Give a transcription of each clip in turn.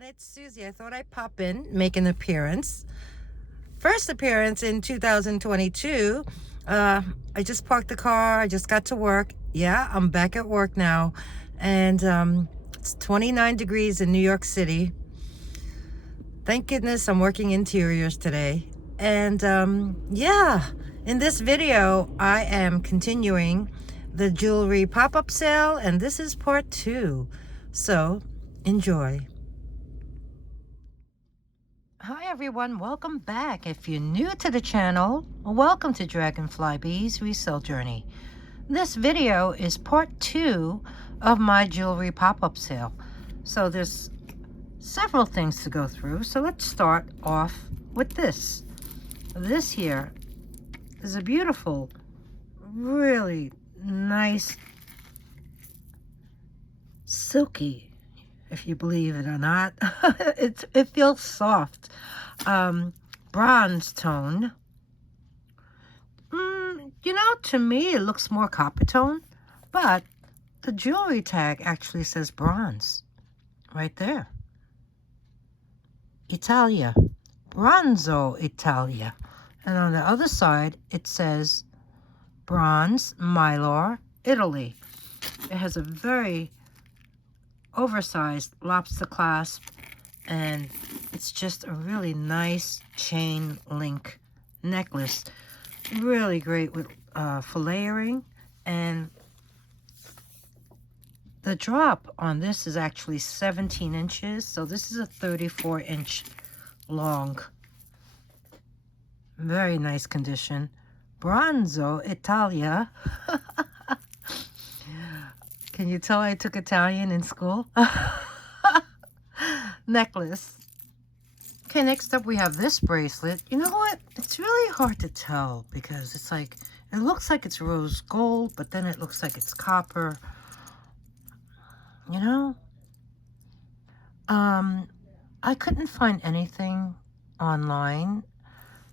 everyone, it's Susie. I thought I'd pop in, make an appearance. First appearance in 2022. I just parked the car. I just got to work. Yeah, I'm back at work now. And it's 29 degrees in New York City. Thank goodness I'm working interiors today. And yeah, in this video, I am continuing the jewelry pop-up sale, and this is part 2. So, enjoy. Hi everyone, welcome back. If you're new to the channel, welcome to Dragonfly Bee's resale journey. This video is part 2 of my jewelry pop-up sale. So there's several things to go through. So let's start off with this. This here is a beautiful, really nice, silky, if you believe it or not. It feels soft. Bronze tone. You know, to me it looks more copper tone, but the jewelry tag actually says bronze right there. Italia. Bronzo Italia. And on the other side it says bronze mylar Italy. It has a very oversized lobster clasp, and it's just a really nice chain link necklace. Really great with for layering, and the drop on this is actually 17 inches, so this is a 34-inch long. Very nice condition. Bronzo Italia. Can you tell I took Italian in school? Necklace. Okay, next up we have this bracelet. You know what? It's really hard to tell because it's like, it looks like it's rose gold, but then it looks like it's copper. You know? I couldn't find anything online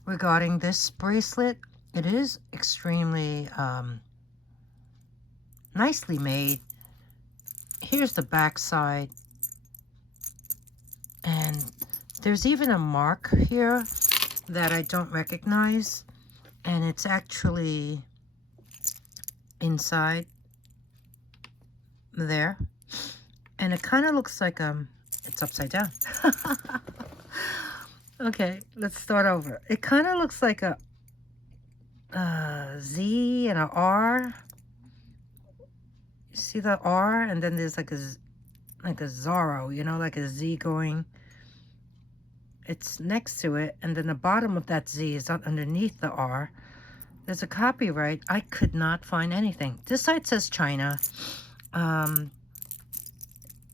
regarding this bracelet. It is extremely nicely made. Here's the back side, and there's even a mark here that I don't recognize, and it's actually inside there, and it kind of looks like it's upside down. Okay, let's start over. It kind of looks like a Z and a R. See the R, and then there's like a Zorro, you know, like a Z going. It's next to it, and then the bottom of that Z is underneath the R. There's a copyright. I could not find anything. This side says China.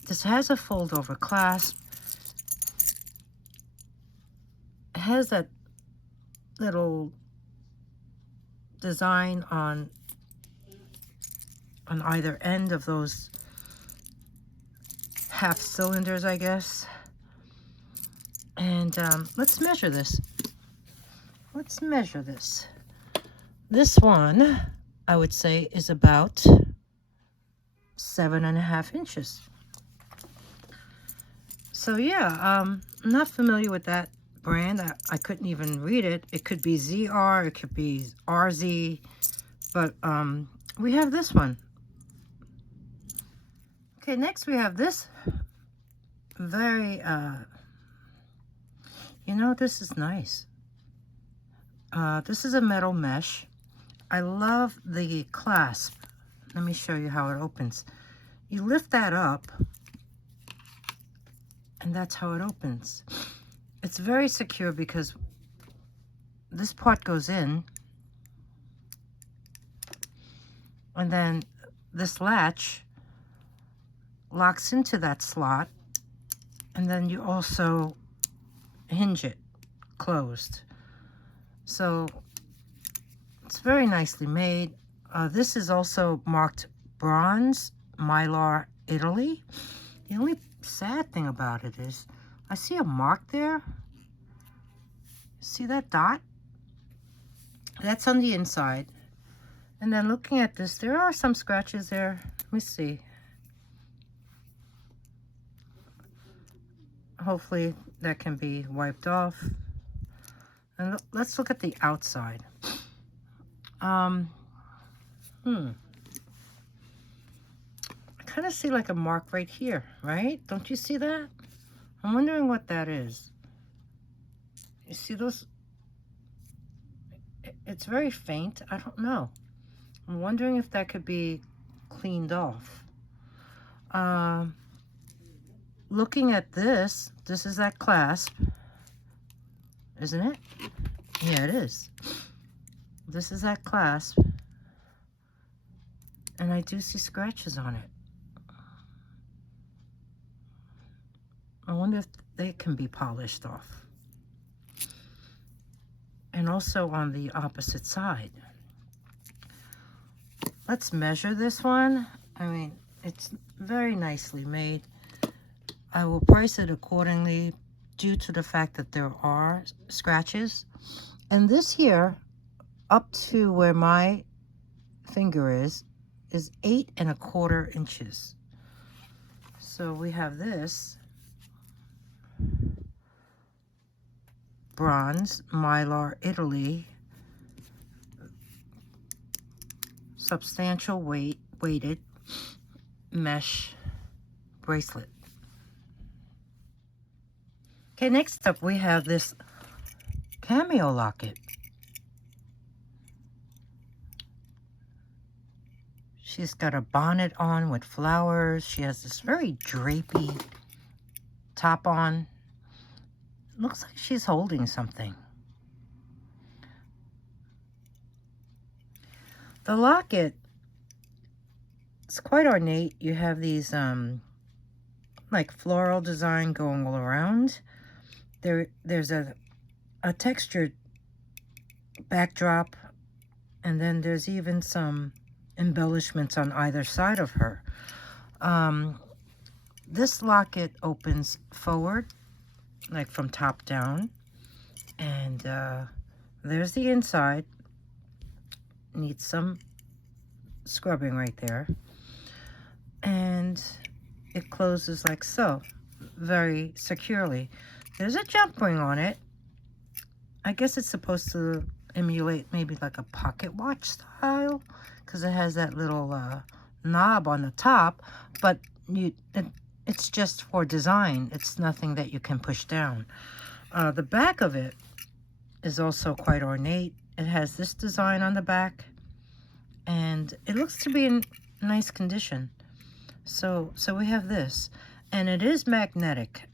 This has a fold-over clasp. It has that little design on either end of those half cylinders, I guess. And let's measure this. Let's measure this. This one, I would say, is about 7.5 inches. So yeah, I'm not familiar with that brand. I couldn't even read it. It could be ZR, it could be RZ, but we have this one. Okay, next we have this very, you know, this is nice. This is a metal mesh. I love the clasp. Let me show you how it opens. You lift that up, and that's how it opens. It's very secure because this part goes in, and then this latch locks into that slot, and then you also hinge it closed. So it's very nicely made. This is also marked bronze mylar Italy. The only sad thing about it is I see a mark there. See that dot? That's on the inside. And then looking at this, there are some scratches there. Let me see. hopefully that can be wiped off. And let's look at the outside. I kind of see like a mark right here, right? Don't you see that? I'm wondering what that is. You see those? It's very faint. I don't know. I'm wondering if that could be cleaned off. Looking at this is that clasp, isn't it? Yeah, it is. This is that clasp. And I do see scratches on it. I wonder if they can be polished off. And also on the opposite side. Let's measure this one. I mean, it's very nicely made. I will price it accordingly due to the fact that there are scratches. And this here, up to where my finger is 8 1/4 inches. So we have this bronze Mylar Italy substantial weighted mesh bracelet. Okay, next up we have this Cameo Locket. She's got a bonnet on with flowers. She has this very drapey top on. Looks like she's holding something. The locket is quite ornate. You have these like floral design going all around. There's a textured backdrop, and then there's even some embellishments on either side of her. This locket opens forward, like from top down, and there's the inside. Needs some scrubbing right there, and it closes like so, very securely. There's a jump ring on it. I guess it's supposed to emulate maybe like a pocket watch style, because it has that little knob on the top, but it's just for design. It's nothing that you can push down. The back of it is also quite ornate. It has this design on the back, and it looks to be in nice condition. So we have this, and it is magnetic,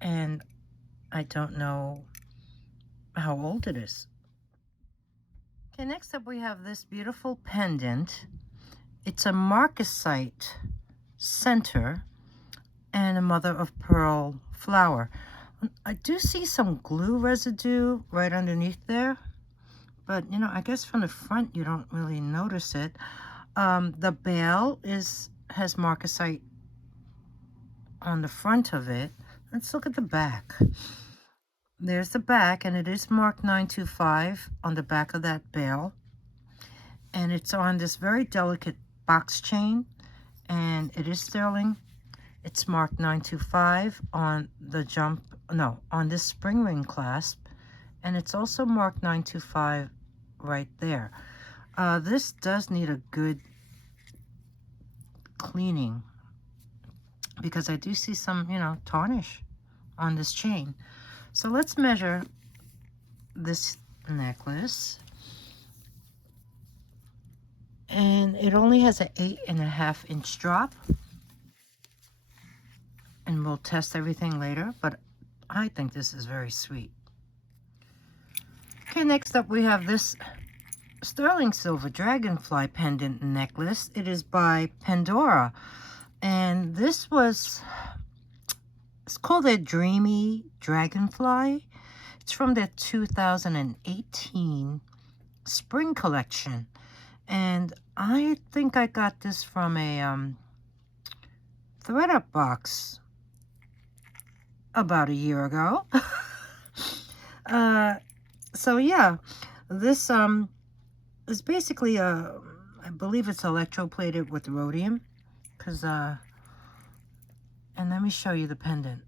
and I don't know how old it is. Okay, next up we have this beautiful pendant. It's a marcasite center and a mother of pearl flower. I do see some glue residue right underneath there, but you know, I guess from the front you don't really notice it. The bail has marcasite on the front of it. Let's look at the back. There's the back, and it is marked 925 on the back of that bail, and it's on this very delicate box chain, and it is sterling. It's marked 925 on the on this spring ring clasp, and it's also marked 925 right there. This does need a good cleaning, because I do see some, you know, tarnish on this chain. So let's measure this necklace, and it only has an 8 1/2 inch drop, and we'll test everything later, but I think this is very sweet. Okay, next up we have this sterling silver dragonfly pendant necklace. It is by Pandora, and it's called a Dreamy Dragonfly. It's from their 2018 spring collection, and I think I got this from a thread-up box about a year ago. So yeah, this is basically I believe it's electroplated with rhodium, because and let me show you the pendant.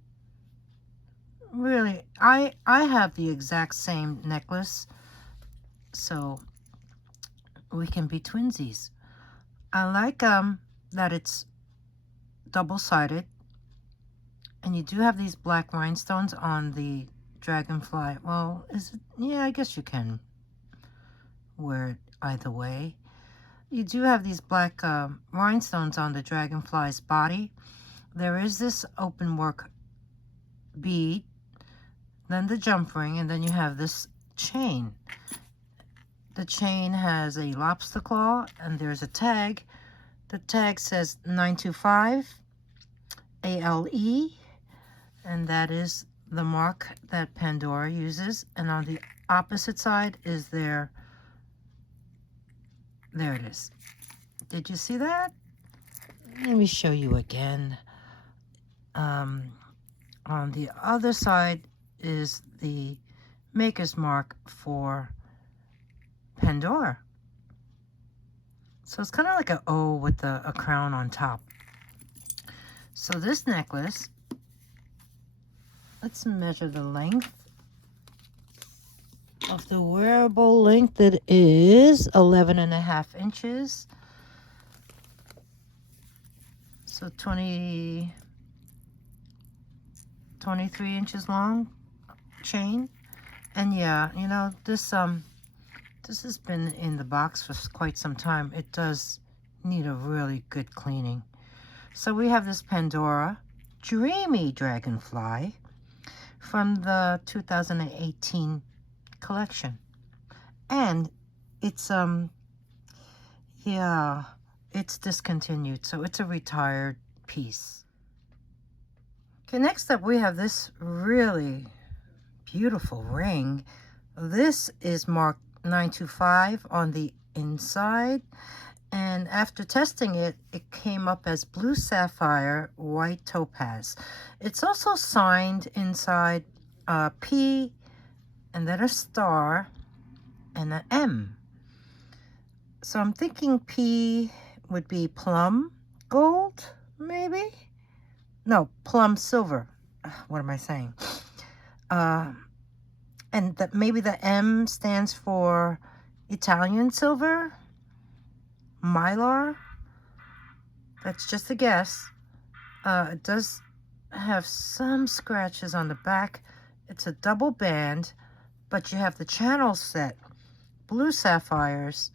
really, I have the exact same necklace, so we can be twinsies. I like that it's double-sided, and you do have these black rhinestones on the dragonfly. Well, is it? Yeah, I guess you can wear it either way. You do have these black rhinestones on the dragonfly's body. There is this open work bead, then the jump ring, and then you have this chain. The chain has a lobster claw, and there's a tag. The tag says 925 ALE, and that is the mark that Pandora uses. And on the opposite side is there it is. Did you see that? Let me show you again. On the other side is the maker's mark for Pandora. So it's kind of like an O with a crown on top. So this necklace, let's measure the length. Of the wearable length, it is 11.5 inches. So 23 inches long chain. And yeah, you know, this has been in the box for quite some time. It does need a really good cleaning. So we have this Pandora Dreamy Dragonfly from the 2018 collection. And it's yeah, it's discontinued, so it's a retired piece. Okay, next up we have this really beautiful ring. This is marked 925 on the inside, and after testing it, it came up as blue sapphire, white topaz. It's also signed inside P, and then a star, and an M. So I'm thinking P would be plum gold, maybe? No, plum silver. What am I saying? And that maybe the M stands for Italian silver, mylar. That's just a guess. It does have some scratches on the back. It's a double band, but you have the channel set, blue sapphires,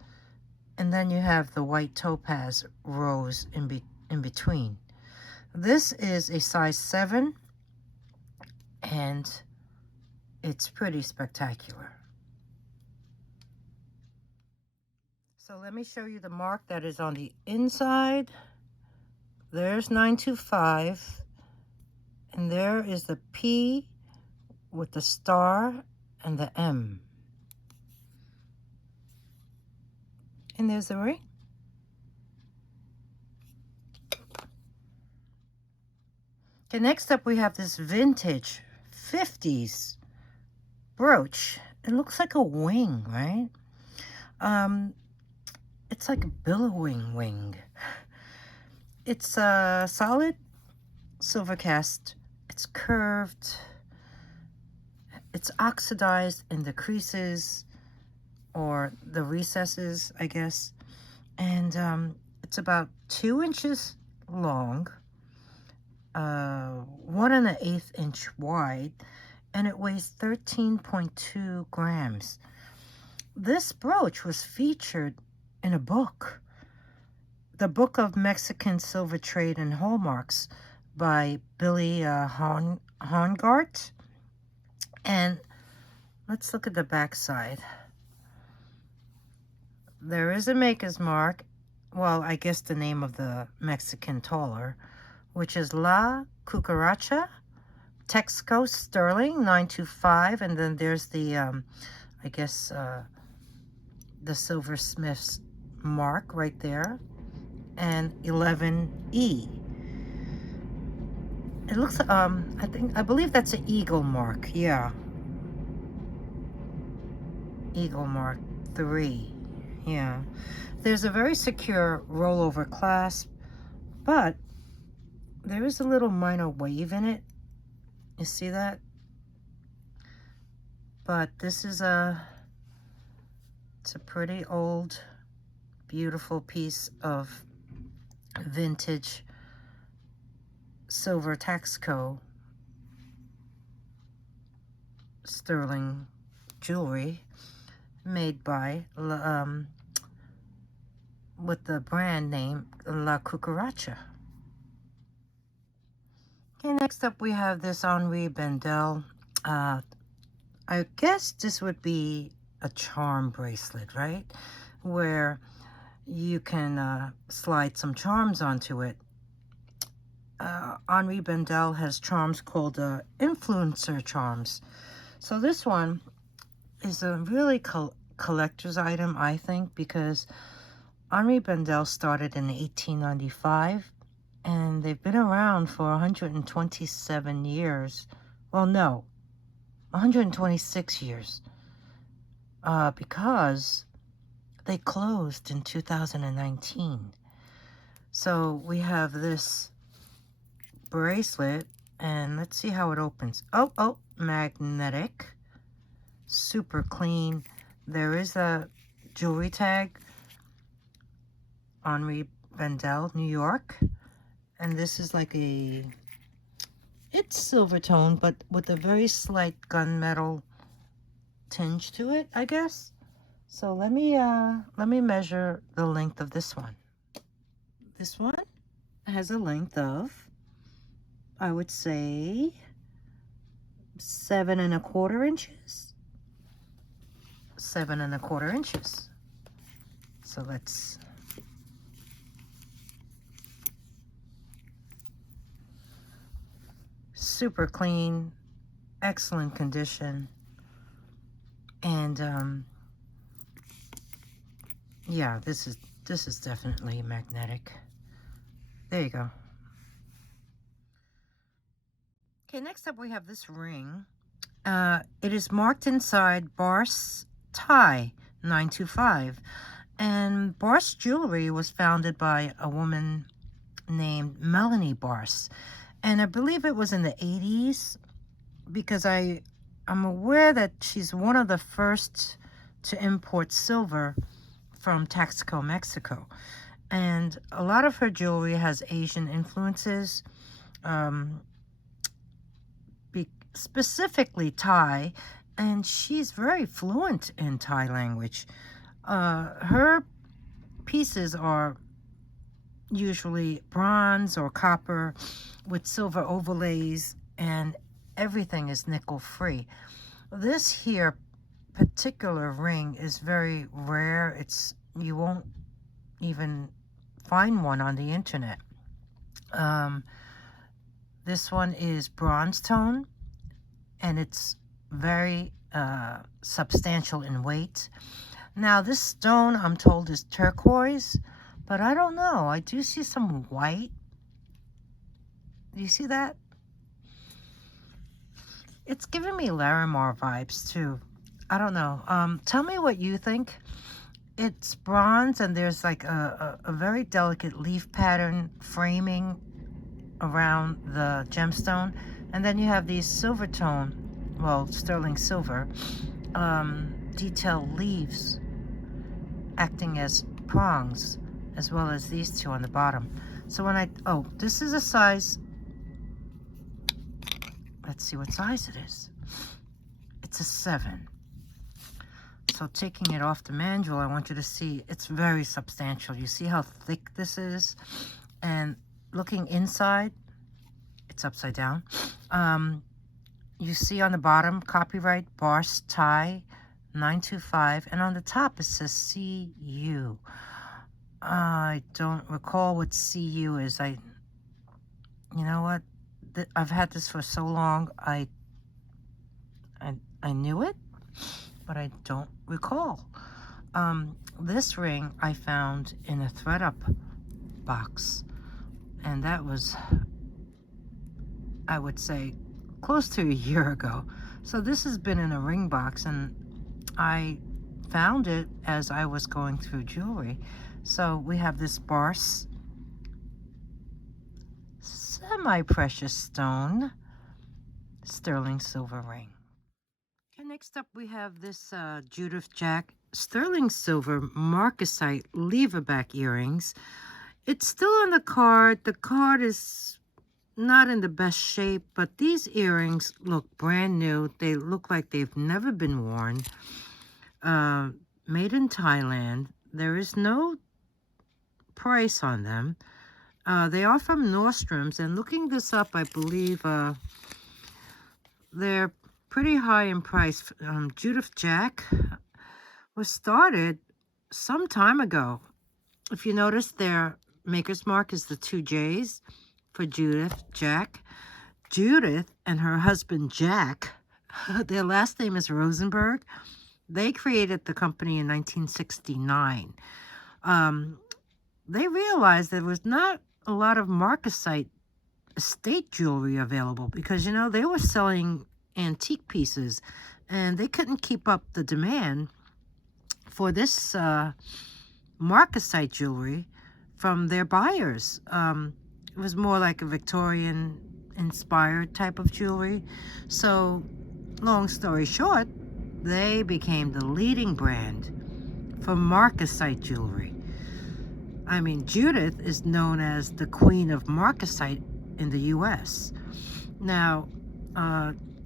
and then you have the white topaz rows in between. This is a size 7, and it's pretty spectacular. So let me show you the mark that is on the inside. There's 925, and there is the P with the star and the M. And there's the ring. Okay, next up we have this vintage 50s brooch. It looks like a wing, right? It's like a billowing wing. It's a solid silver cast. It's curved. It's oxidized in the creases or the recesses, I guess. And it's about 2 inches long, 1 1/8 inch wide, and it weighs 13.2 grams. This brooch was featured in a book, the Book of Mexican Silver Trade and Hallmarks by Billy Hongart. And let's look at the back side. There is a maker's mark, well, I guess the name of the Mexican taller, which is La Cucaracha, Texaco Sterling, 925, and then there's the, I guess, the silversmith's mark right there, and 11E. It looks, I believe that's an eagle mark, yeah. Eagle mark 3, yeah. There's a very secure rollover clasp, but there is a little minor wave in it. You see that? But this is it's a pretty old, beautiful piece of vintage silver Taxco sterling jewelry made by with the brand name La Cucaracha. Okay, next up we have this Henri Bendel. I guess this would be a charm bracelet, right? Where you can slide some charms onto it. Henri Bendel has charms called influencer charms. So this one is a really collector's item, I think, because Henri Bendel started in 1895, and they've been around for 127 years. Well, no, 126 years, because they closed in 2019. So we have this bracelet, and let's see how it opens. Oh, magnetic, super clean. There is a jewelry tag, Henri Bendel, New York, and this is like it's silver tone, but with a very slight gunmetal tinge to it, I guess. So let me measure the length of this one. This one has a length of, I would say, 7 1/4 inches. 7 1/4 inches. So let's super clean, excellent condition, and yeah, this is definitely magnetic. There you go. Okay, next up we have this ring. It is marked inside Barse Tie 925, and Barse Jewelry was founded by a woman named Melanie Barse, and I believe it was in the 80s, because I'm aware that she's one of the first to import silver from Taxco, Mexico, and a lot of her jewelry has Asian influences, specifically Thai, and she's very fluent in Thai language. Her pieces are usually bronze or copper with silver overlays, and everything is nickel free. This here particular ring is very rare. You won't even find one on the internet. This one is bronze tone, and it's very substantial in weight. Now this stone, I'm told, is turquoise, but I don't know. I do see some white. Do you see that? It's giving me Larimar vibes too. I don't know. Tell me what you think. It's bronze, and there's like a very delicate leaf pattern framing around the gemstone, and then you have these silver tone, well, sterling silver, detailed leaves acting as prongs, as well as these two on the bottom. So when this is a size, let's see what size it is. It's a 7. So taking it off the manual, I want you to see it's very substantial. You see how thick this is? And looking inside, it's upside down. You see on the bottom, copyright Barse Tie 925, and on the top it says CU. I don't recall what CU is. You know what? I've had this for so long. I knew it, but I don't recall. This ring I found in a ThredUp box, and that was, I would say, close to a year ago. So this has been in a ring box, and I found it as I was going through jewelry. So we have this Barse semi-precious stone sterling silver ring. Okay, Next up, we have this Judith Jack sterling silver marcasite leverback earrings. It's still on the card. The card is not in the best shape, but these earrings look brand new. They look like they've never been worn. Made in Thailand. There is no price on them. They are from Nordstrom's, and looking this up, I believe they're pretty high in price. Judith Jack was started some time ago. If you notice, their maker's mark is the 2 J's for Judith Jack. Judith and her husband Jack, their last name is Rosenberg. They created the company in 1969. They realized there was not a lot of marcasite estate jewelry available because, you know, they were selling antique pieces and they couldn't keep up the demand for this marcasite jewelry from their buyers. It was more like a Victorian inspired type of jewelry. So long story short, they became the leading brand for marcasite jewelry. I mean, Judith is known as the queen of marcasite in the US. Now,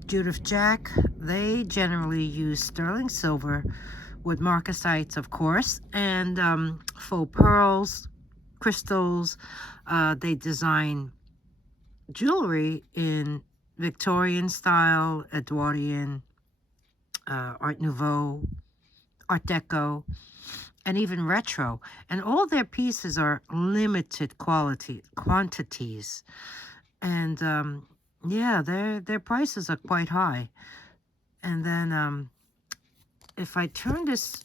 Judith Jack, they generally use sterling silver with marcasites, of course, and faux pearls, crystals. They design jewelry in Victorian style, Edwardian, Art Nouveau, Art Deco, and even retro. And all their pieces are limited quantities. And yeah, their prices are quite high. And then if I turn this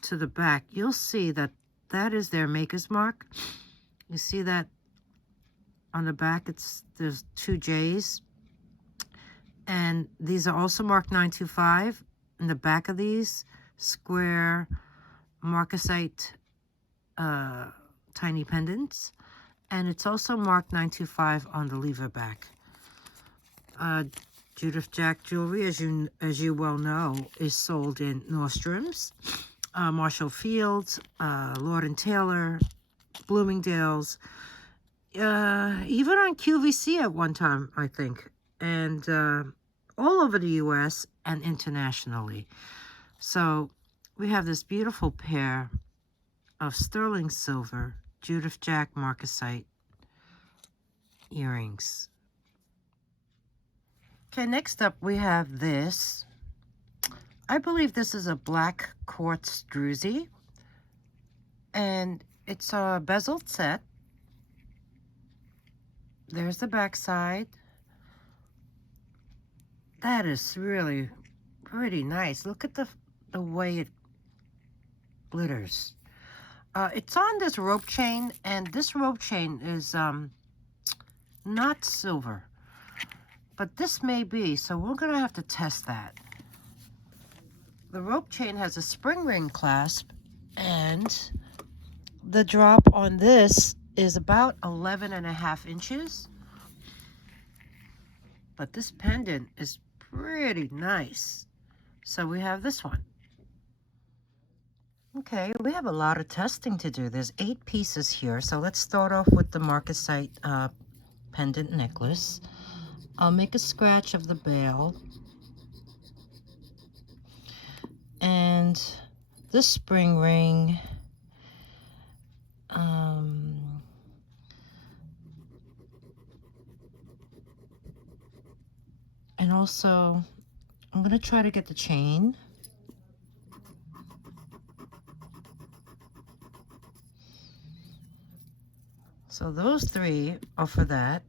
to the back, you'll see that that is their maker's mark. You see that on the back, there's 2 J's. And these are also marked 925. In the back of these, square marcasite tiny pendants. And it's also marked 925 on the leverback. Judith Jack jewelry, as you well know, is sold in Nordstrom's, Marshall Field's, Lord & Taylor, Bloomingdale's, even on QVC at one time, I think, and all over the US and internationally. So we have this beautiful pair of sterling silver Judith Jack marcasite earrings. Okay, next up we have this. I believe this is a black quartz druzy, and it's a bezeled set. There's the back side. That is really pretty nice. Look at the way it glitters. It's on this rope chain, and this rope chain is not silver, but this may be, so we're gonna have to test that. The rope chain has a spring ring clasp, and the drop on this is about 11.5 inches. But this pendant is pretty nice. So we have this one. Okay, we have a lot of testing to do. There's 8 pieces here. So let's start off with the marcasite pendant necklace. I'll make a scratch of the bail. And this spring ring. And also, I'm going to try to get the chain. So those 3 are for that.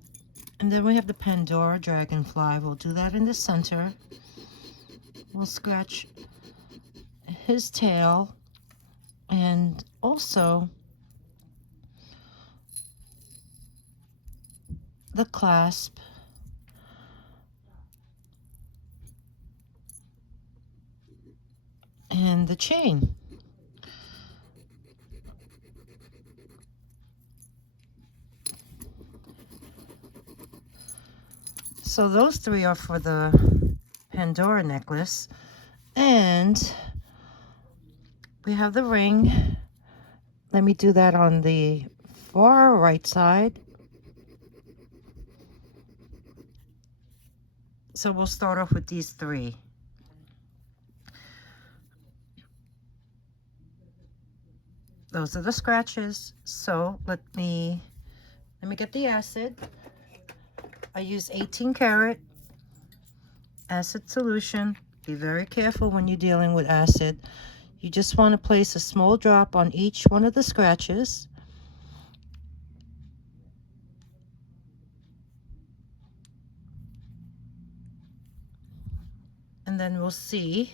And then we have the Pandora Dragonfly. We'll do that in the center. We'll scratch his tail. And also the clasp. And the chain. So those 3 are for the Pandora necklace. And we have the ring. Let me do that on the far right side. So we'll start off with these three. Those are the scratches. So let me get the acid. I use 18 karat acid solution. Be very careful when you're dealing with acid. You just want to place a small drop on each one of the scratches. And then we'll see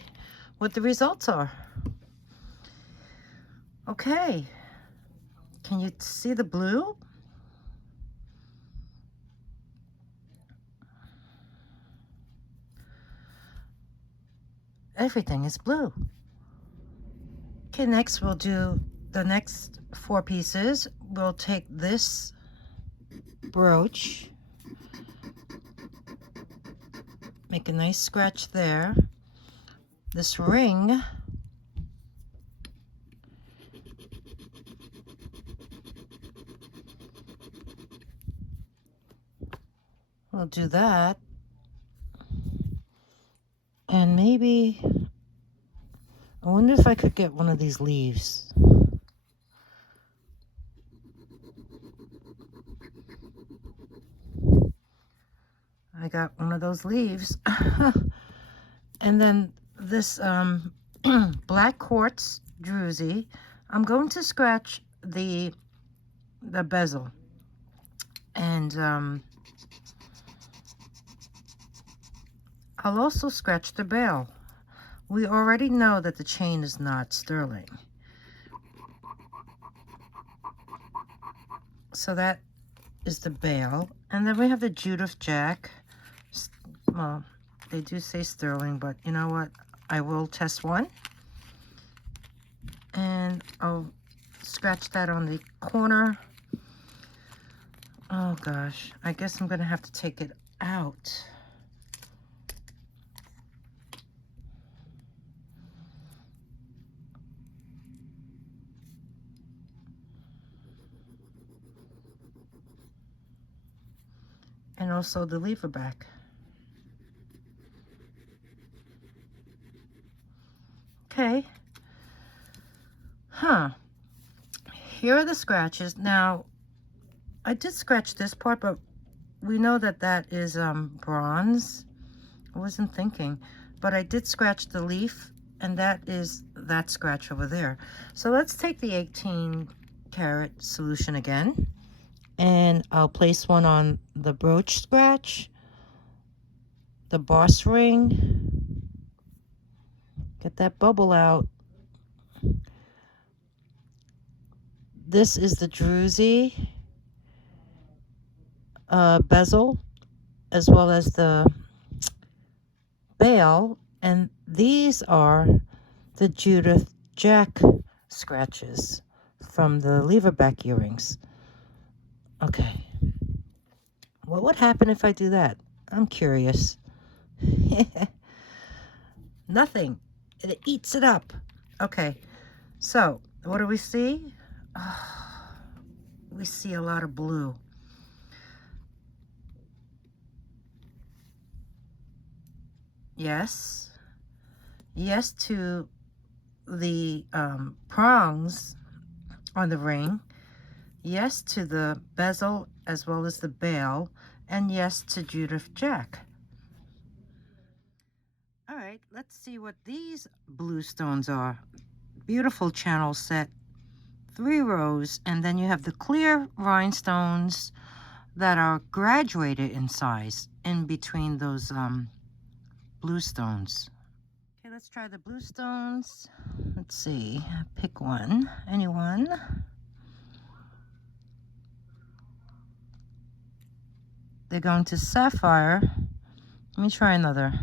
what the results are. Okay. Can you see the blue? Everything is blue. Okay, next we'll do the next 4 pieces. We'll take this brooch, make a nice scratch there. This ring, we'll do that. And maybe, I wonder if I could get one of these leaves. I got one of those leaves. And then this black quartz druzy, I'm going to scratch the bezel. And I'll also scratch the bail. We already know that the chain is not sterling. So that is the bail. And then we have the Judith Jack. Well, they do say sterling, but you know what? I will test one. And I'll scratch that on the corner. Oh gosh, I guess I'm gonna have to take it out. And also the Leverback. Okay. Here are the scratches. Now, I did scratch this part, but we know that that is bronze. I wasn't thinking, but I did scratch the leaf, and that is that scratch over there. So let's take the 18 karat solution again, and I'll place one on the brooch scratch, the boss ring, get that bubble out. This is the druzy bezel, as well as the bail, and these are the Judith Jack scratches from the Leverback earrings. Okay, what would happen if I do that? I'm curious. Nothing. It eats it up. Okay, so what do we see? Oh, we see a lot of blue. Yes. Yes to the prongs on the ring. Yes to the bezel as well as the bail. And yes to Judith Jack. All right, let's see what these blue stones are. Beautiful channel set. 3 rows, and then you have the clear rhinestones that are graduated in size in between those blue stones. Okay, let's try the blue stones. Let's see, pick one, anyone. They're going to sapphire. Let me try another.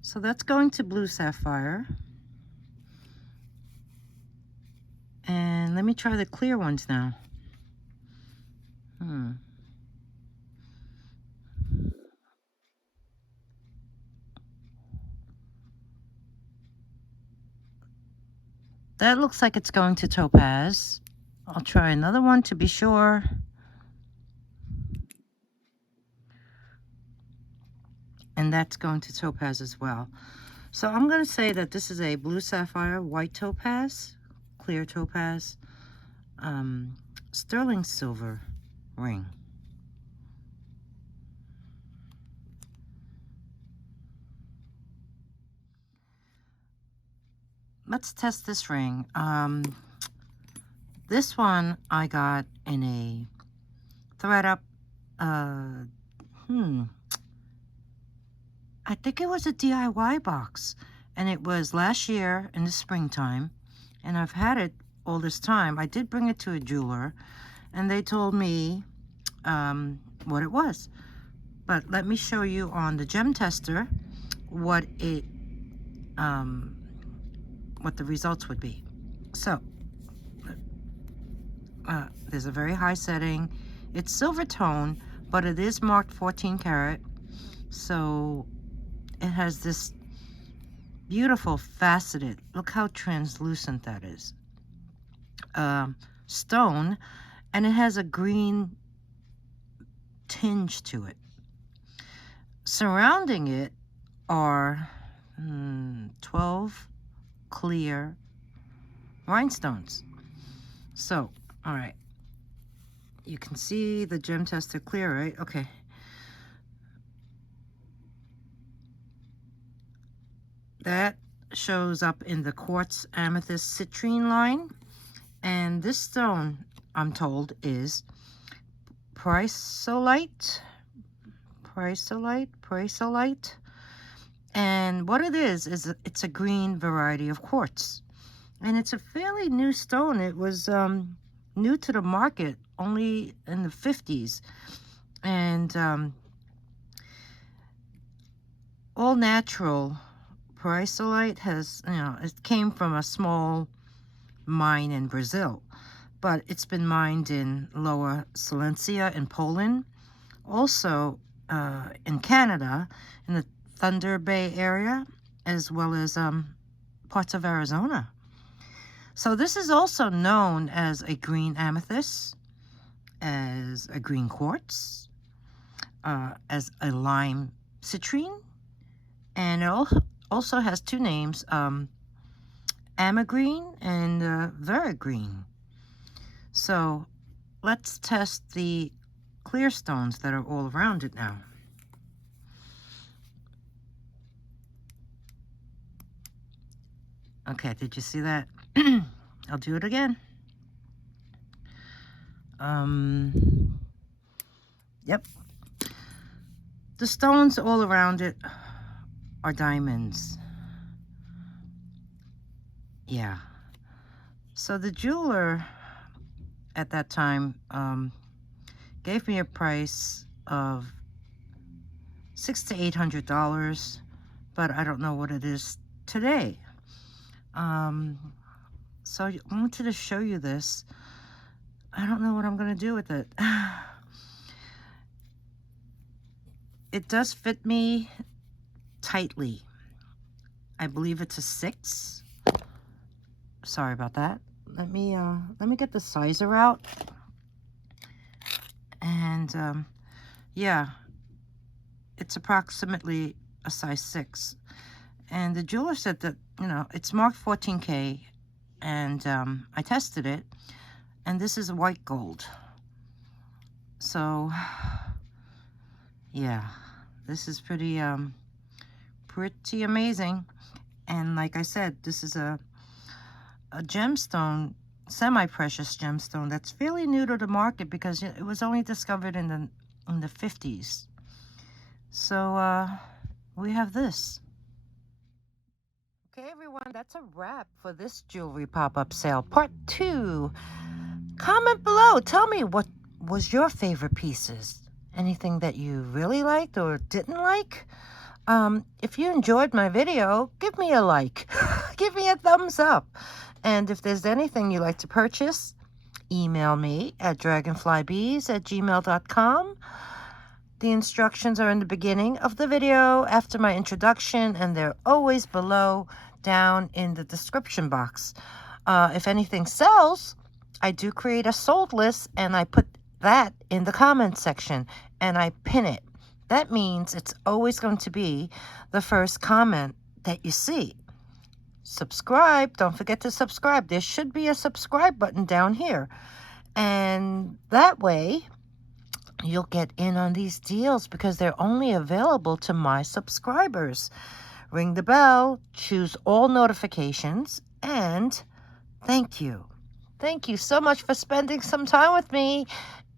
So that's going to blue sapphire. let me try the clear ones now. That looks like it's going to topaz. I'll try another one to be sure. And that's going to topaz as well. So I'm going to say that this is a blue sapphire, white topaz, clear topaz, sterling silver ring. Let's test this ring. This one I got in a thread up, I think it was a DIY box, and it was last year in the springtime, and I've had it all this time. I did bring it to a jeweler, and they told me what it was. But let me show you on the gem tester what the results would be. So there's a very high setting. It's silver tone, but it is marked 14 karat. So it has this beautiful faceted, look how translucent that is, stone, and it has a green tinge to it. Surrounding it are 12 clear rhinestones. So, all right, you can see the gem tester clear, right? Okay. That shows up in the quartz amethyst citrine line, and this stone, I'm told, is Pracelite. And what it is it's a green variety of quartz, and it's a fairly new stone. It was new to the market only in the 50s, and all natural. Pracelite has, it came from a small mine in Brazil, but it's been mined in Lower Silesia in Poland, also in Canada, in the Thunder Bay area, as well as parts of Arizona. So this is also known as a green amethyst, as a green quartz, as a lime citrine, and it also has two names, Amagreen and Verigreen. So let's test the clear stones that are all around it now. Okay, did you see that? I'll do it again. Yep. The stones all around it are diamonds. Yeah. So the jeweler at that time gave me a price of $600 to $800, but I don't know what it is today. So I wanted to show you this. I don't know what I'm going to do with it. It does fit me tightly. I believe it's a 6. Sorry about that. Let me get the sizer out. And yeah, it's approximately a size 6. And the jeweler said that, it's marked 14K, and I tested it, and this is white gold. So yeah, this is pretty amazing. And like I said, this is a gemstone, semi-precious gemstone that's fairly new to the market because it was only discovered in the 50s. So we have this. Okay, everyone, that's a wrap for this jewelry pop-up sale, part 2. Comment below. Tell me, what was your favorite pieces? Anything that you really liked or didn't like? If you enjoyed my video, give me a like. Give me a thumbs up. And if there's anything you'd like to purchase, email me at dragonflybees@gmail.com. The instructions are in the beginning of the video after my introduction, and they're always below down in the description box. If anything sells, I do create a sold list, and I put that in the comments section, and I pin it. That means it's always going to be the first comment that you see. Subscribe. Don't forget to subscribe. There should be a subscribe button down here. And that way, you'll get in on these deals because they're only available to my subscribers. Ring the bell, choose all notifications, and thank you. Thank you so much for spending some time with me,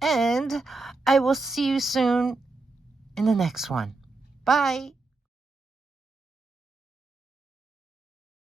and I will see you soon in the next one. Bye.